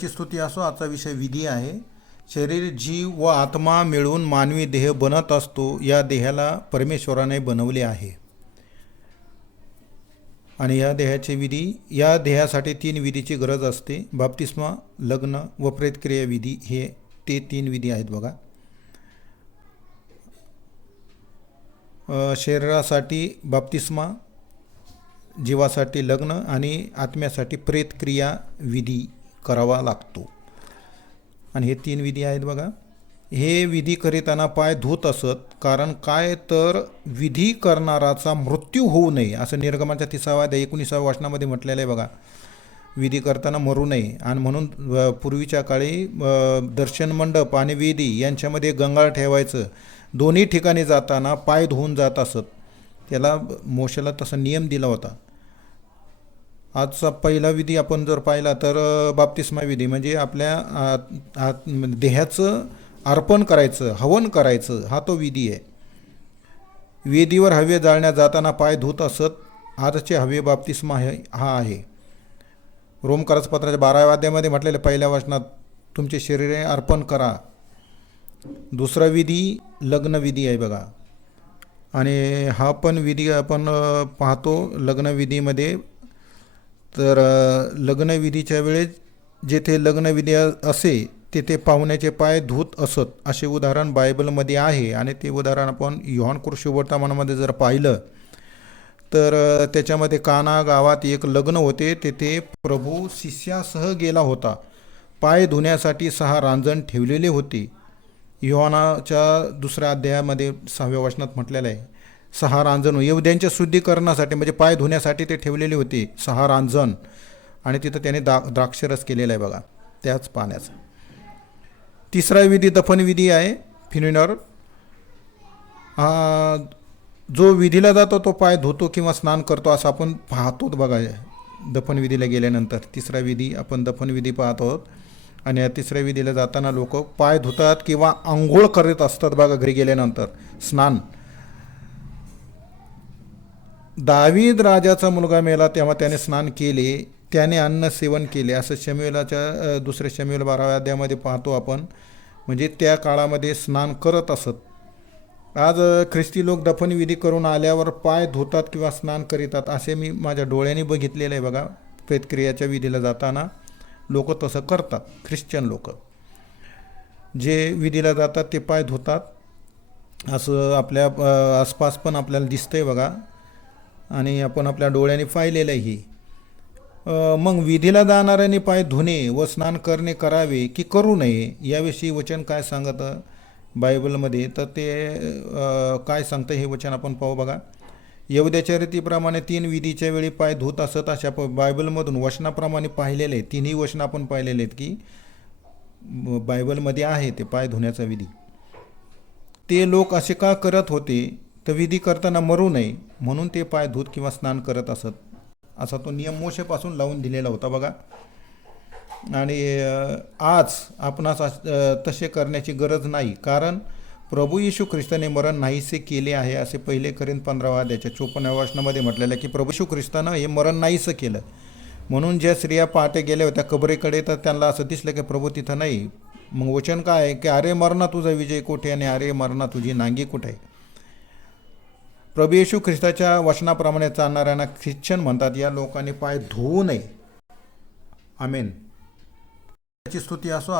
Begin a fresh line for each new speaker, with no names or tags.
ची स्तुती असो आजचा विषय विधी आहे. शरीर जीव व आत्मा मिळून मानवी देह बनत असतो या देहाला परमेश्वराने बनवले आहे. आणि या देहाचे विधी या देहासाठी तीन विधीची गरज असते. बाप्तिस्मा लग्न व प्रेतक्रिया विधी हे ते तीन विधी आहेत बघा. शरीरासाठी बाप्तिस्मा जीवासाठी लग्न आणि आत्म्यासाठी प्रेतक्रिया विधी. करावा लागतो. आणि हे तीन विधी आहेत बघा. हे विधी करीताना पाय धुत असत कारण काय तर विधी करणाराचा मृत्यू होऊ नये असं निर्गमाच्या तिसाव्या एकोणीसाव्या वाचनामध्ये म्हटलेलं आहे बघा. विधी करताना मरू नये. आणि म्हणून पूर्वीच्या काळी दर्शन मंडप आणि वेदी यांच्यामध्ये गंगाळ ठेवायचं. दोन्ही ठिकाणी जाताना पाय धुवून जात असत. त्याला मोशाला तसा नियम दिला होता. आजचा पहिला विधी आपण जर पाहिला तर बाप्तिस्मा विधी. म्हणजे आपल्या आत- आत देहाचं अर्पण करायचं हवन करायचं हा तो विधी आहे. वेदीवर हवे जाळण्यात जाताना पाय धुत असत आजचे हवे बाप्तिस्मा हे हा आहे. रोमकारसपत्राच्या बाराव्या अध्यायामध्ये म्हटलेल्या पहिल्या वचनात तुमचे शरीरे अर्पण करा. दुसरा विधी लग्न विधी आहे बघा. आणि हा पण विधी आपण पाहतो लग्नविधीमध्ये तर लग्नविधीच्या वेळेस जेथे लग्नविधी असे तेथे पाहुण्याचे पाय धूत असत असे उदाहरण बायबलमध्ये आहे. आणि ते उदाहरण आपण योहान कृषीवर्तमानामध्ये जर पाहिलं तर त्याच्यामध्ये काना गावात एक लग्न होते. तेथे प्रभू शिष्यासह गेला होता. पाय धुण्यासाठी सहा रांजण ठेवलेले होते. योहानाच्या दुसऱ्या अध्यायामध्ये सहाव्या वचनात म्हटलेलं आहे. सहा रांजण. येवद्यांच्या शुद्धीकरणासाठी म्हणजे पाय धुण्यासाठी ते ठेवलेली होती सहा रांजण. आणि तिथं त्याने दा द्राक्षरस केलेला आहे बघा त्याच पाण्याचा. तिसरा विधी दफनविधी आहे फिनिनर. जो विधीला जातो तो पाय धुतो किंवा स्नान करतो असं आपण पाहतो बघा. दफनविधीला गेल्यानंतर तिसरा विधी आपण दफनविधी पाहत आहोत. आणि या तिसऱ्या विधीला जाताना लोक पाय धुतात किंवा आंघोळ करत असतात बघा घरी गेल्यानंतर. स्नान. दावीद राजाचा मुलगा मेला तेव्हा त्याने स्नान केले त्याने अन्न सेवन केले. असं शम्युलाच्या दुसऱ्या शम्युल बाराव्या अध्यायामध्ये पाहतो आपण. म्हणजे त्या काळामध्ये स्नान करत असत. आज ख्रिस्ती लोक दफनविधी करून आल्यावर पाय धुतात किंवा स्नान करीतात असे मी माझ्या डोळ्यांनी बघितलेलं आहे बघा प्रेतक्रियाच्या विधीला जाताना. लोक तसं करतात ख्रिश्चन लोक. जे विधीला जातात ते पाय धुतात. असं आपल्या आसपास पण आपल्याला दिसतंय बघा. आणि आपण आपल्या डोळ्याने पाहिलेलं मग विधीला जाणाऱ्याने पाय धुणे व स्नान करणे करावे की करू नये याविषयी वचन काय सांगतं बायबलमध्ये? तर ते काय सांगतं हे वचन आपण पाहू बघा. येवद्याच्या रीतीप्रमाणे तीन विधीच्या वेळी पाय धुत असत अशा प- बायबलमधून वचनाप्रमाणे पाहिलेले आहेत. तिन्ही वचनं आपण पाहिलेले आहेत की बायबलमध्ये आहे ते पाय धुण्याचा विधी. ते लोक असे का करत होते? तर विधी करताना मरू नये म्हणून ते पाय धूत किंवा स्नान करत असत. असा तो नियम मोशेपासून लावून दिलेला होता बघा. आणि आज आपणास अस- तसे करण्याची गरज नाही. कारण प्रभू येशू ख्रिस्ताने मरण नाहीसे केले आहे असे पहिले करीन पंधरावा अध्याच्या चोपन्नाव्या वचनामध्ये म्हटलेलं आहे की प्रभू येशू ख्रिस्तानं हे मरण नाहीसं केलं. म्हणून ज्या स्त्रिया पहाटे गेल्या होत्या कबरेकडे तर त्यांना असं दिसलं की प्रभू तिथं नाही. मग वचन काय आहे की अरे मरणा तुझा विजय कुठे आणि अरे मरणा तुझी नांगी कुठे? आहे प्रभू येशू ख्रिस्ताच्या वचनाप्रमाणे चालणाऱ्यांना ख्रिश्चन म्हणतात या लोकांनी पाय धुवू नये. आमेन. त्याची स्तुती असो